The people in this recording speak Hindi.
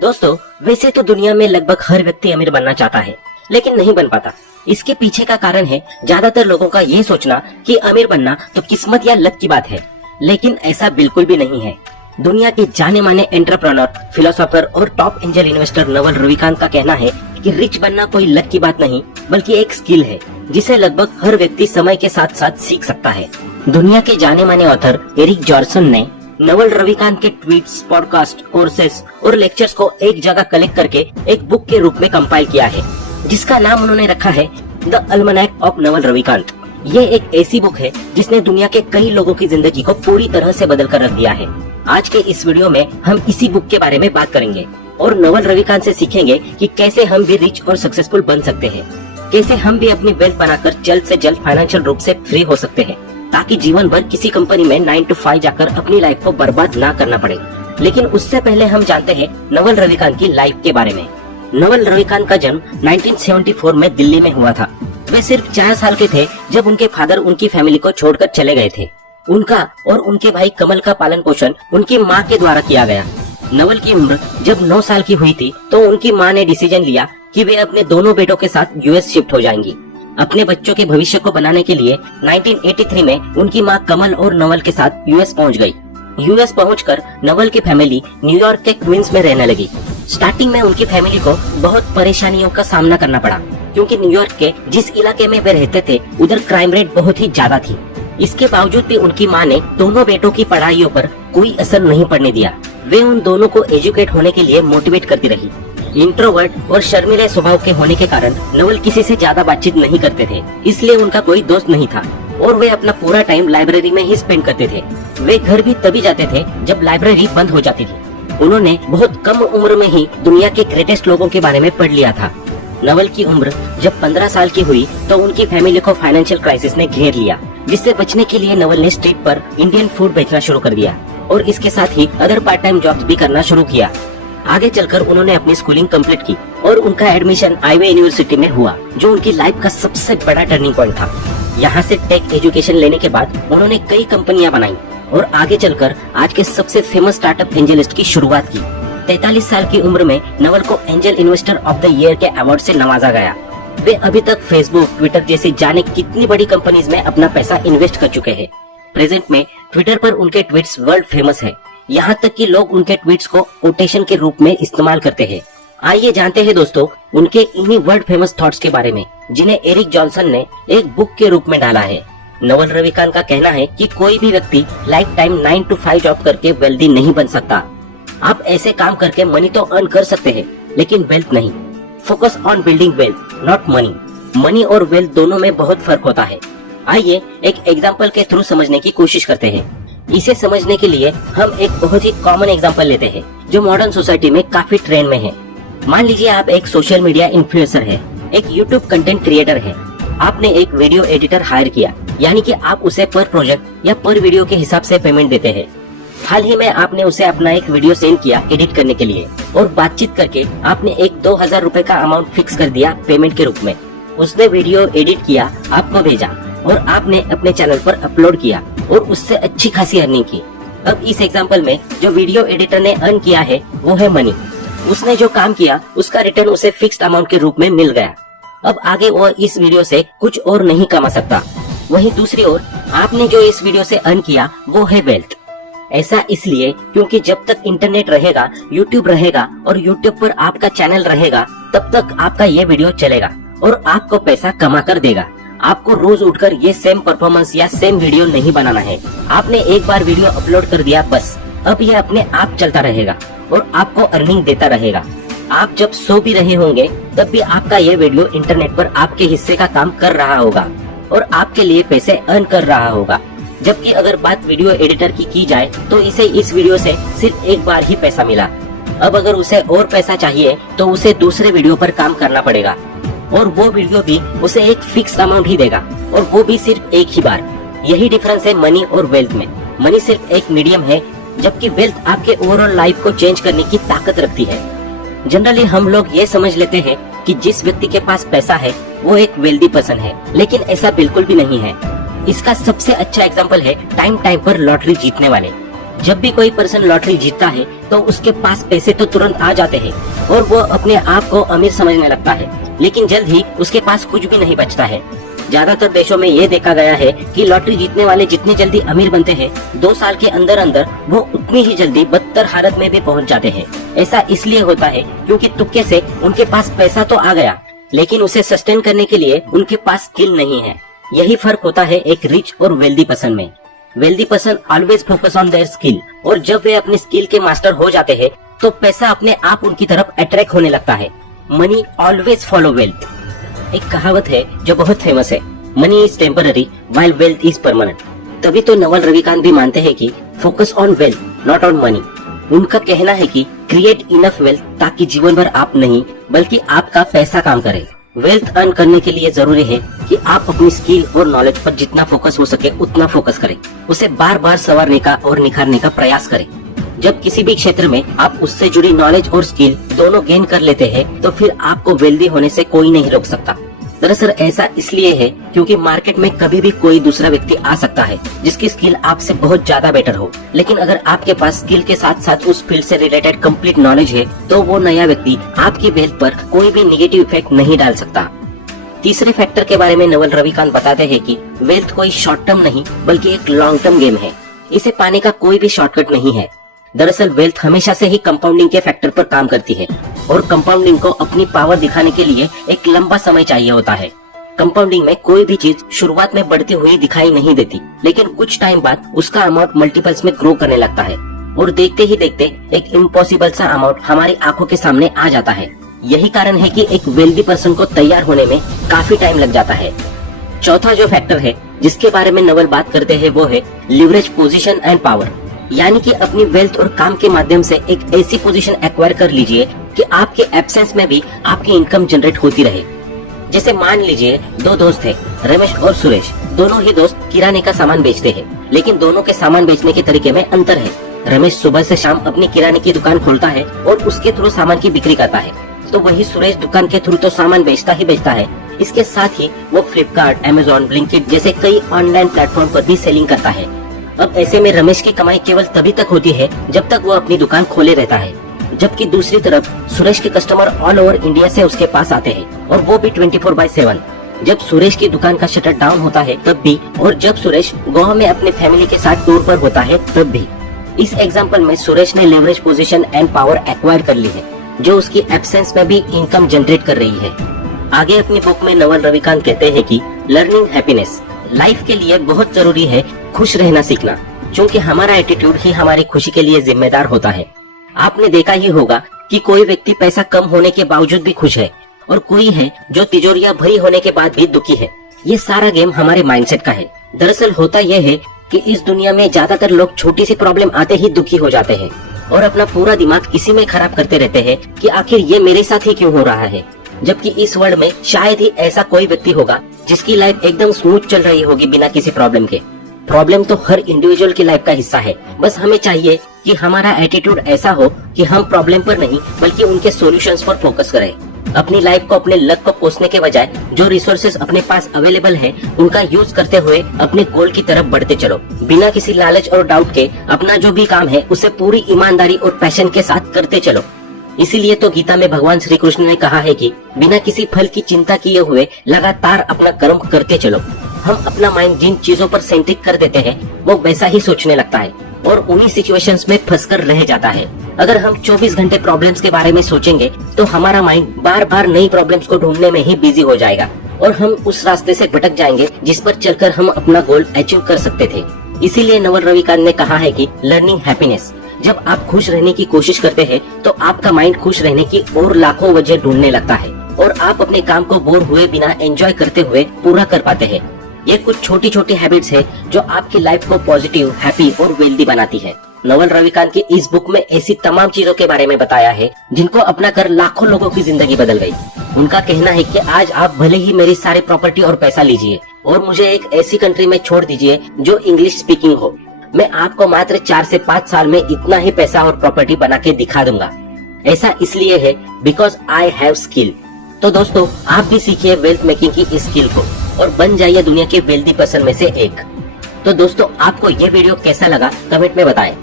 दोस्तों, वैसे तो दुनिया में लगभग हर व्यक्ति अमीर बनना चाहता है, लेकिन नहीं बन पाता। इसके पीछे का कारण है ज्यादातर लोगों का ये सोचना कि अमीर बनना तो किस्मत या लक की बात है, लेकिन ऐसा बिल्कुल भी नहीं है। दुनिया के जाने माने एंटरप्रेन्योर, फिलोसोफर और top angel investor Naval Ravikant का कहना है कि रिच बनना कोई लक की बात नहीं, बल्कि एक स्किल है जिसे लगभग हर व्यक्ति समय के साथ साथ सीख सकता है। दुनिया के जाने माने ऑथर एरिक जॉर्सन ने नवल रविकांत के ट्वीट्स, पॉडकास्ट, कोर्सेस और लेक्चर्स को एक जगह कलेक्ट करके एक बुक के रूप में कंपाइल किया है, जिसका नाम उन्होंने रखा है द अल्मनैक ऑफ नवल रविकांत। ये एक ऐसी बुक है जिसने दुनिया के कई लोगों की जिंदगी को पूरी तरह से बदल कर रख दिया है। आज के इस वीडियो में हम इसी बुक के बारे में बात करेंगे और नवल रविकांत से सीखेंगे कि कैसे हम भी रिच और सक्सेसफुल बन सकते हैं, कैसे हम भी अपनी वेल्थ बनाकर जल्द से जल्द फाइनेंशियल रूप से फ्री हो सकते हैं, ताकि जीवन भर किसी कंपनी में 9 to 5 जाकर अपनी लाइफ को बर्बाद ना करना पड़े। लेकिन उससे पहले हम जानते हैं नवल रविकांत की लाइफ के बारे में। नवल रविकांत का जन्म 1974 में दिल्ली में हुआ था। वे सिर्फ 4 साल के थे जब उनके फादर उनकी फैमिली को छोड़कर चले गए थे। उनका और उनके भाई कमल का पालन पोषण उनकी माँ के द्वारा किया गया। नवल की उम्र जब 9 साल की हुई थी तो उनकी माँ ने डिसीजन लिया कि वे अपने दोनों बेटों के साथ यूएस शिफ्ट हो जाएंगी। अपने बच्चों के भविष्य को बनाने के लिए 1983 में उनकी माँ कमल और नवल के साथ यूएस पहुंच गई। यूएस पहुंचकर नवल की फैमिली न्यूयॉर्क के क्वींस में रहने लगी। स्टार्टिंग में उनकी फैमिली को बहुत परेशानियों का सामना करना पड़ा, क्योंकि न्यूयॉर्क के जिस इलाके में वे रहते थे उधर क्राइम रेट बहुत ही ज्यादा थी। इसके बावजूद भी उनकी माँ ने दोनों बेटों की पढ़ाइयों पर कोई असर नहीं पड़ने दिया। वे उन दोनों को एजुकेट होने के लिए मोटिवेट करती रही। इंट्रोवर्ट और शर्मीले स्वभाव के होने के कारण नवल किसी से ज्यादा बातचीत नहीं करते थे, इसलिए उनका कोई दोस्त नहीं था और वे अपना पूरा टाइम लाइब्रेरी में ही स्पेंड करते थे। वे घर भी तभी जाते थे जब लाइब्रेरी बंद हो जाती थी। उन्होंने बहुत कम उम्र में ही दुनिया के ग्रेटेस्ट लोगों के बारे में पढ़ लिया था। नवल की उम्र जब 15 साल की हुई तो उनकी फैमिली को फाइनेंशियल क्राइसिस ने घेर लिया, जिससे बचने के लिए नवल ने स्ट्रीट पर इंडियन फूड बेचना शुरू कर दिया और इसके साथ ही अदर पार्ट टाइम जॉब्स भी करना शुरू किया। आगे चलकर उन्होंने अपनी स्कूलिंग कंप्लीट की और उनका एडमिशन आईवे यूनिवर्सिटी में हुआ, जो उनकी लाइफ का सबसे बड़ा टर्निंग पॉइंट था। यहाँ से टेक एजुकेशन लेने के बाद उन्होंने कई कंपनियां बनाई और आगे चलकर आज के सबसे फेमस स्टार्टअप एंजलिस्ट की शुरुआत की। 43 साल की उम्र में नवल को angel investor of the year के अवार्ड से नवाजा गया। वे अभी तक फेसबुक, ट्विटर जैसी जाने कितनी बड़ी कंपनीज में अपना पैसा इन्वेस्ट कर चुके हैं। प्रेजेंट में ट्विटर पर उनके ट्वीट्स वर्ल्ड फेमस है, यहाँ तक कि लोग उनके ट्वीट्स को कोटेशन के रूप में इस्तेमाल करते हैं। आइए जानते हैं दोस्तों उनके इन्हीं वर्ल्ड फेमस थॉट्स के बारे में, जिन्हें एरिक जॉनसन ने एक बुक के रूप में डाला है। नवल रविकांत का कहना है कि कोई भी व्यक्ति लाइफ टाइम 9 to 5 जॉब करके वेल्दी नहीं बन सकता। आप ऐसे काम करके मनी तो अर्न कर सकते हैं, लेकिन वेल्थ नहीं। Focus on building wealth, not money. Money और वेल्थ दोनों में बहुत फर्क होता है। आइए एक एग्जाम्पल के थ्रू समझने की कोशिश करते हैं। इसे समझने के लिए हम एक बहुत ही कॉमन एग्जांपल लेते हैं, जो मॉडर्न सोसाइटी में काफी ट्रेंड में है। मान लीजिए आप एक सोशल मीडिया इन्फ्लुएंसर है, एक यूट्यूब कंटेंट क्रिएटर है। आपने एक वीडियो एडिटर हायर किया, यानी कि आप उसे पर प्रोजेक्ट या पर वीडियो के हिसाब से पेमेंट देते हैं। हाल ही में आपने उसे अपना एक वीडियो सेंड किया एडिट करने के लिए और बातचीत करके आपने एक 2000 रुपए का अमाउंट फिक्स कर दिया पेमेंट के रूप में। उसने वीडियो एडिट किया, आपको भेजा और आपने अपने चैनल पर अपलोड किया और उससे अच्छी खासी अर्निंग की। अब इस एग्जांपल में जो वीडियो एडिटर ने अर्न किया है वो है मनी। उसने जो काम किया उसका रिटर्न उसे फिक्स्ड अमाउंट के रूप में मिल गया। अब आगे वो इस वीडियो से कुछ और नहीं कमा सकता। वहीं दूसरी ओर आपने जो इस वीडियो से अर्न किया वो है वेल्थ। ऐसा इसलिए क्योंकि जब तक इंटरनेट रहेगा, यूट्यूब रहेगा और यूट्यूब पर आपका चैनल रहेगा, तब तक आपका ये वीडियो चलेगा और आपको पैसा कमा कर देगा। आपको रोज उठकर ये सेम परफॉर्मेंस या सेम वीडियो नहीं बनाना है। आपने एक बार वीडियो अपलोड कर दिया बस, अब ये अपने आप चलता रहेगा और आपको अर्निंग देता रहेगा। आप जब सो भी रहे होंगे तब भी आपका ये वीडियो इंटरनेट पर आपके हिस्से का काम कर रहा होगा और आपके लिए पैसे अर्न कर रहा होगा। जबकि अगर बात वीडियो एडिटर की जाए तो इसे इस वीडियो से सिर्फ एक बार ही पैसा मिला। अब अगर उसे और पैसा चाहिए तो उसे दूसरे वीडियो पर काम करना पड़ेगा और वो वीडियो भी उसे एक फिक्स अमाउंट ही देगा और वो भी सिर्फ एक ही बार। यही डिफरेंस है मनी और वेल्थ में। मनी सिर्फ एक मीडियम है, जबकि वेल्थ आपके ओवरऑल लाइफ को चेंज करने की ताकत रखती है। जनरली हम लोग ये समझ लेते हैं कि जिस व्यक्ति के पास पैसा है वो एक वेल्दी पर्सन है, लेकिन ऐसा बिल्कुल भी नहीं है। इसका सबसे अच्छा एग्जांपल है टाइम पर लॉटरी जीतने वाले। जब भी कोई पर्सन लॉटरी जीतता है तो उसके पास पैसे तो तुरंत आ जाते हैं और वो अपने आप को अमीर समझने लगता है, लेकिन जल्द ही उसके पास कुछ भी नहीं बचता है। ज्यादातर देशों में ये देखा गया है कि लॉटरी जीतने वाले जितनी जल्दी अमीर बनते हैं, 2 साल के अंदर अंदर वो उतनी ही जल्दी बदतर हालत में भी पहुंच जाते हैं। ऐसा इसलिए होता है क्योंकि तुक्के से उनके पास पैसा तो आ गया, लेकिन उसे सस्टेन करने के लिए उनके पास स्किल नहीं है। यही फर्क होता है एक रिच और वेल्दी पर्सन में। Wealthy person always focus on their skill, और जब वे अपनी स्किल के मास्टर हो जाते हैं तो पैसा अपने आप उनकी तरफ अट्रैक्ट होने लगता है। Money always follow wealth. एक कहावत है जो बहुत फेमस है, money is temporary while wealth is permanent. तभी तो नवल रविकांत भी मानते हैं कि focus on wealth not on money. उनका कहना है कि क्रिएट इनफ वेल्थ ताकि जीवन भर आप नहीं बल्कि आपका पैसा काम करे। वेल्थ अर्न करने के लिए जरूरी है कि आप अपनी स्किल और नॉलेज पर जितना फोकस हो सके उतना फोकस करें, उसे बार बार संवारने का और निखारने का प्रयास करें। जब किसी भी क्षेत्र में आप उससे जुड़ी नॉलेज और स्किल दोनों गेन कर लेते हैं तो फिर आपको वेल्दी होने से कोई नहीं रोक सकता। दरअसल ऐसा इसलिए है क्योंकि मार्केट में कभी भी कोई दूसरा व्यक्ति आ सकता है जिसकी स्किल आपसे बहुत ज्यादा बेटर हो, लेकिन अगर आपके पास स्किल के साथ साथ उस फील्ड से रिलेटेड कंप्लीट नॉलेज है तो वो नया व्यक्ति आपकी वेल्थ पर कोई भी निगेटिव इफेक्ट नहीं डाल सकता। तीसरे फैक्टर के बारे में नवल रविकांत बताते हैं कि वेल्थ कोई शॉर्ट टर्म नहीं बल्कि एक लॉन्ग टर्म गेम है। इसे पाने का कोई भी शॉर्टकट नहीं है। दरअसल वेल्थ हमेशा से ही कंपाउंडिंग के फैक्टर पर काम करती है और कंपाउंडिंग को अपनी पावर दिखाने के लिए एक लंबा समय चाहिए होता है। कंपाउंडिंग में कोई भी चीज शुरुआत में बढ़ती हुई दिखाई नहीं देती, लेकिन कुछ टाइम बाद उसका अमाउंट मल्टीपल्स में ग्रो करने लगता है और देखते ही देखते एक इम्पॉसिबल सा अमाउंट हमारी आंखों के सामने आ जाता है। यही कारण है कि एक वेल्दी पर्सन को तैयार होने में काफी टाइम लग जाता है। चौथा जो फैक्टर है जिसके बारे में नवल बात करते हैं वो है लिवरेज पोजीशन एंड पावर, यानी कि अपनी वेल्थ और काम के माध्यम से एक ऐसी पोजीशन एक्वायर कर लीजिए कि आपके एब्सेंस में भी आपकी इनकम जनरेट होती रहे। जैसे मान लीजिए 2 दोस्त थे, रमेश और सुरेश। दोनों ही दोस्त किराने का सामान बेचते हैं, लेकिन दोनों के सामान बेचने के तरीके में अंतर है। रमेश सुबह से शाम अपनी किराने की दुकान खोलता है और उसके थ्रू सामान की बिक्री करता है, तो वही सुरेश दुकान के थ्रू तो सामान बेचता ही बेचता है, इसके साथ ही वो फ्लिपकार्ट, अमेजोन, ब्लिंकिट जैसे कई ऑनलाइन प्लेटफॉर्म पर भी सेलिंग करता है। अब ऐसे में रमेश की कमाई केवल तभी तक होती है जब तक वो अपनी दुकान खोले रहता है, जबकि दूसरी तरफ सुरेश के कस्टमर ऑल ओवर इंडिया से उसके पास आते हैं और वो भी 24/7। जब सुरेश की दुकान का शटर डाउन होता है तब भी, और जब सुरेश गोवा में अपने फैमिली के साथ टूर पर होता है तब भी। इस एग्जाम्पल में सुरेश ने leverage position and power acquire कर ली है जो उसकी एब्सेंस में भी इनकम जनरेट कर रही है। आगे अपनी बुक में नवल रविकांत कहते हैं कि लर्निंग हैप्पीनेस लाइफ के लिए बहुत जरूरी है खुश रहना सीखना, क्योंकि हमारा एटीट्यूड ही हमारी खुशी के लिए जिम्मेदार होता है। आपने देखा ही होगा कि कोई व्यक्ति पैसा कम होने के बावजूद भी खुश है और कोई है जो तिजोरियां भरी होने के बाद भी दुखी है। ये सारा गेम हमारे माइंडसेट का है। दरअसल होता यह है कि इस दुनिया में ज्यादातर लोग छोटी सी प्रॉब्लम आते ही दुखी हो जाते हैं और अपना पूरा दिमाग इसी में खराब करते रहते हैं कि आखिर ये मेरे साथ ही क्यों हो रहा है, जबकि इस वर्ल्ड में शायद ही ऐसा कोई व्यक्ति होगा जिसकी लाइफ एकदम स्मूथ चल रही होगी बिना किसी प्रॉब्लम के। प्रॉब्लम तो हर इंडिविजुअल की लाइफ का हिस्सा है, बस हमें चाहिए कि हमारा एटीट्यूड ऐसा हो कि हम प्रॉब्लम पर नहीं बल्कि उनके सॉल्यूशंस पर फोकस करें। अपनी लाइफ को अपने लक को कोसने के बजाय जो रिसोर्सेज अपने पास अवेलेबल है उनका यूज करते हुए अपने गोल की तरफ बढ़ते चलो, बिना किसी लालच और डाउट के। अपना जो भी काम है उसे पूरी ईमानदारी और पैशन के साथ करते चलो। इसीलिए तो गीता में भगवान श्री कृष्ण ने कहा है कि बिना किसी फल की चिंता किए हुए लगातार अपना कर्म करते चलो। हम अपना माइंड जिन चीजों पर सेंट्रिक कर देते हैं वो वैसा ही सोचने लगता है और उन्हीं सिचुएशंस में फंसकर रह जाता है। अगर हम 24 घंटे प्रॉब्लम्स के बारे में सोचेंगे तो हमारा माइंड बार बार नई प्रॉब्लम्स को ढूंढने में ही बिजी हो जाएगा और हम उस रास्ते से भटक जाएंगे जिस पर चलकर हम अपना गोल अचीव कर सकते थे। इसीलिए नवल रविकांत ने कहा है कि लर्निंग हैप्पीनेस। जब आप खुश रहने की कोशिश करते हैं तो आपका माइंड खुश रहने की और लाखों वजह ढूंढने लगता है और आप अपने काम को बोर हुए बिना एंजॉय करते हुए पूरा कर पाते हैं। ये कुछ छोटी छोटी हैबिट्स है जो आपकी लाइफ को पॉजिटिव, हैप्पी और वेल्दी बनाती है। नवल रविकांत की इस बुक में ऐसी तमाम चीजों के बारे में बताया है जिनको अपना कर लाखों लोगों की जिंदगी बदल गई। उनका कहना है कि आज आप भले ही मेरी सारी प्रॉपर्टी और पैसा लीजिए और मुझे एक ऐसी कंट्री में छोड़ दीजिए जो इंग्लिश स्पीकिंग हो, मैं आपको मात्र 4 से 5 साल में इतना ही पैसा और प्रॉपर्टी बना के दिखा दूंगा। ऐसा इसलिए है बिकॉज आई हैव स्किल। तो दोस्तों, आप भी सीखिए वेल्थ मेकिंग की इस स्किल को और बन जाइए दुनिया के वेल्दी पर्सन में से एक। तो दोस्तों, आपको ये वीडियो कैसा लगा कमेंट में बताएं।